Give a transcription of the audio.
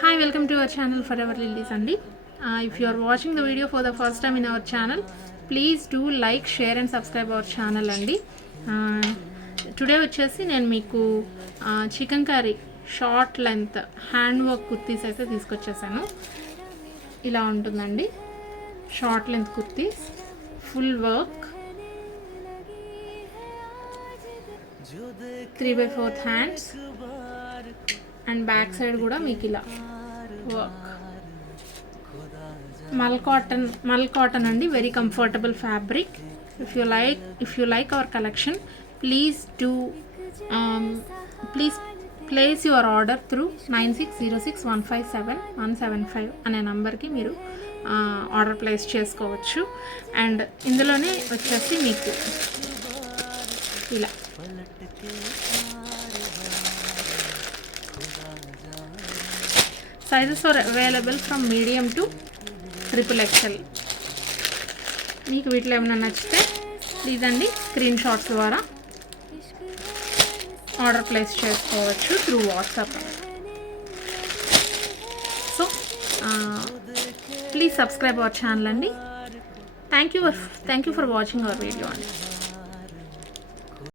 Hi, welcome to our channel Forever Lilies Andi. If you are watching the video for the first time in our channel, please do like, share and subscribe our channel andi. Today వచ్చేసి నేను మీకు chicken curry short length hand work kurtis అయితే తీసుకొచ్చేసాను. ఇలా ఉంటుందండి short length kurtis, full work, 3/4 hands and back side కూడా మీకు ఇలా వర్క్. మల్ కాటన్ అండి, very comfortable fabric. if you like our collection, please place your order through 9606157175 అనే నంబర్కి మీరు ఆర్డర్ ప్లేస్ చేసుకోవచ్చు. అండ్ ఇందులోనే వచ్చేసి మీకు ఇలా sizes are available from medium to XXL. మీకు వీటిలో ఏమైనా నచ్చితే ప్లీజ్ అండి స్క్రీన్ షాట్స్ ద్వారా ఆర్డర్ ప్లేస్ చేసుకోవచ్చు through WhatsApp. So please subscribe our channel అండి. Thank you for watching our video అండి.